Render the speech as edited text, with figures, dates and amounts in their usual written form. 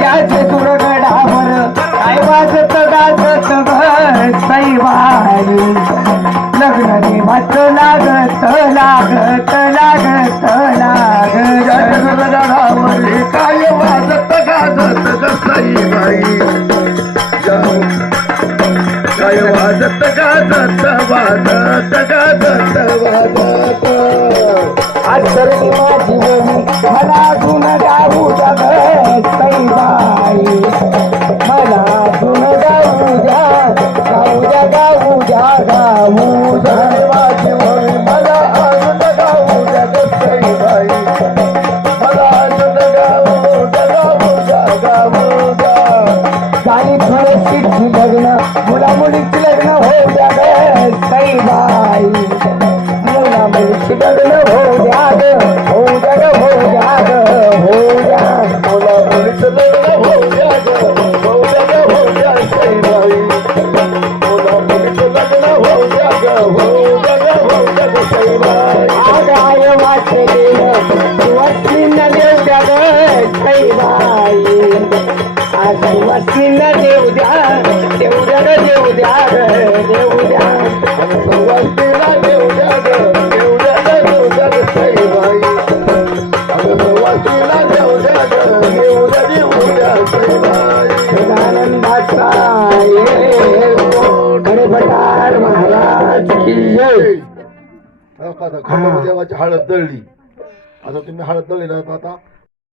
याचे दुर्गडावर काय वाजत गाजत सैवाई लग्न देवाच लागत लागत लागत लागत दुर्गडावर काय वाजत गाजत सईबाई काय वाजत गाजत वाजत गाजत वाजत आज तर माझी बोली मला अजून गाऊ द्या सैबाई मला अजून गाऊ द्या गाऊ द्या गाऊ द्या गाऊ द्या माझी होई मला अजून गाऊ द्या सईबाई मला अजून गाऊ द्या गाऊ द्या गाऊ द्या झाली थोडीशी लग्न मुला मुलीची लग्न होऊ द्या सैबाई मुला मुलीची लग्न होऊ द्या होऊ द्या होऊ द्या होऊ द्या मुला मुलीचं लग्न होऊ द्या होऊ द्या होऊ द्या सईबाई मुला मुलीचं लग्न होऊ द्या होऊ द्या सईबाई आगाय वाचलेलं सुवासिनीला देव द्या सैबाई आज सुवासिनीला देव द्या देव द्या देव द्या देव द्या सुवासिनीला देऊ द्या देऊ द्या सईबाई सुवासिनीला देऊ द्या सईबाई आनंदाचा खरे भटार महाराज की जय. खंडोबा देवाची हळद दळली आता तुम्ही हळद दळली ना आता